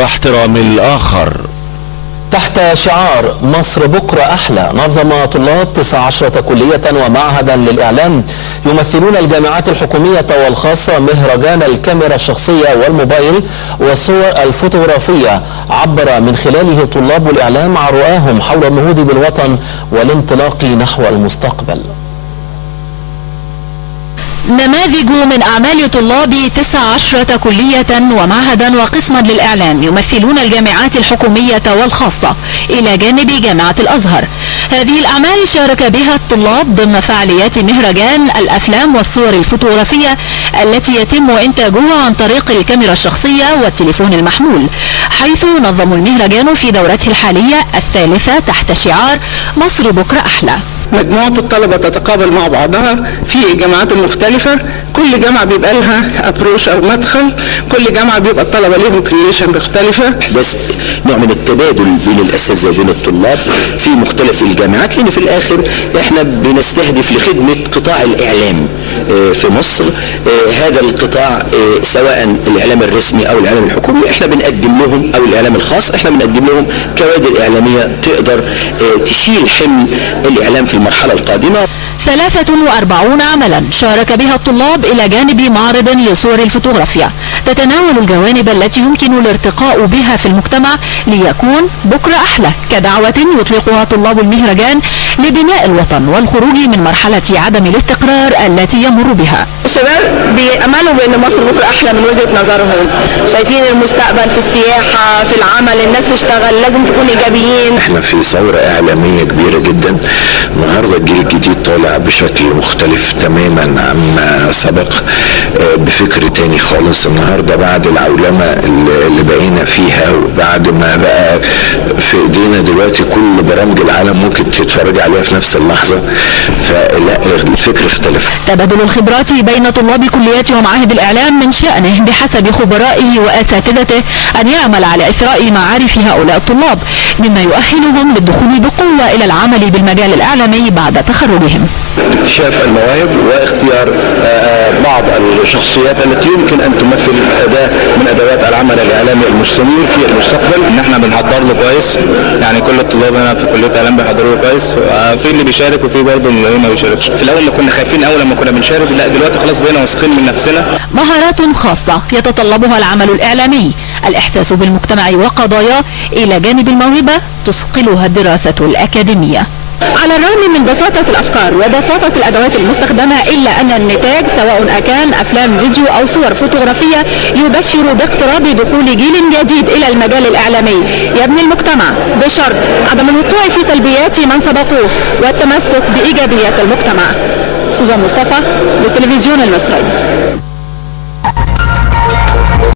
واحترام الآخر. تحت شعار مصر بكرة أحلى، نظم طلاب 19 كلية ومعهدا للإعلام يمثلون الجامعات الحكومية والخاصة مهرجان الكاميرا الشخصية والموبايل والصور الفوتوغرافية، عبر من خلاله طلاب الإعلام عن رؤاهم حول النهوض بالوطن والانطلاق نحو المستقبل. نماذج من أعمال طلاب 19 كلية ومعهدا وقسما للإعلام يمثلون الجامعات الحكومية والخاصة إلى جانب جامعة الأزهر. هذه الأعمال شارك بها الطلاب ضمن فعاليات مهرجان الأفلام والصور الفوتوغرافية التي يتم إنتاجها عن طريق الكاميرا الشخصية والتليفون المحمول، حيث نظموا المهرجان في دورته الحالية الثالثة تحت شعار مصر بكرة أحلى. مجموعة الطلبة تتقابل مع بعضها في الجامعات المختلفة، كل جامعة بيبقى لها ابروش او مدخل، كل جامعة بيبقى الطلبة ليهم كرييشن مختلفة. بس نوع من التبادل بين الاساتذة وبين الطلاب في مختلف الجامعات، لان في الاخر احنا بنستهدف لخدمة قطاع الاعلام في مصر. هذا القطاع سواء الاعلام الرسمي او الاعلام الحكومي احنا بنقدم لهم، او الاعلام الخاص احنا بنقدم لهم كوادر اعلامية تقدر تشيل حمل الاعلام في المرحلة القادمة. 43 عملا شارك بها الطلاب إلى جانب معرض لصور الفوتوغرافيا تتناول الجوانب التي يمكن الارتقاء بها في المجتمع ليكون بكرة أحلى، كدعوة يطلقها طلاب المهرجان لبناء الوطن والخروج من مرحلة عدم الاستقرار التي يمر بها. الشباب بيأملوا بأن مصر بكرة أحلى من وجهة نظرهم، شايفين المستقبل في السياحة، في العمل، الناس تشتغل، لازم تكون إيجابيين. احنا في ثورة إعلامية كبيرة جدا، النهارده الجيل الجديد طالع بشكل مختلف تماما عما سبق، بفكر تاني خالص. النهارده بعد العولمة اللي بقينا فيها، وبعد ما بقى في ايدينا دلوقتي كل برامج العالم ممكن تتفرج عليها في نفس اللحظة، فلا الفكر اختلف. تبادل الخبرات بين طلاب كليات ومعاهد الإعلام من شأنه بحسب خبرائه وأساتذته أن يعمل على إثراء معارف هؤلاء الطلاب، مما يؤهلهم للدخول بقوة إلى العمل بالمجال الإعلامي بعد تخرجهم. اكتشاف المواهب واختيار بعض الشخصيات التي يمكن ان تمثل اداة من ادوات العمل الاعلامي المستمر في المستقبل. ان احنا بنحضر له كويس، يعني كل الطلاب هنا في كلية الاعلام بيحضروا له كويس، في اللي بيشارك وفي برضه اللي ما بيشاركش. في الاول اللي كنا خايفين اول لما كنا بنشارك، لا دلوقتي خلاص بقينا واثقين من نفسنا. مهارات خاصة يتطلبها العمل الاعلامي، الاحساس بالمجتمع وقضاياه الى جانب الموهبة تثقلها الدراسة الاكاديمية. على الرغم من بساطة الأفكار وبساطة الأدوات المستخدمة، إلا أن النتاج سواء كان أفلام فيديو أو صور فوتوغرافية يبشر باقتراب دخول جيل جديد إلى المجال الإعلامي يبني المجتمع، بشرط عدم الوقوع في سلبيات من سبقوه والتمسك بإيجابيات المجتمع. سوزان مصطفى للتلفزيون المصري.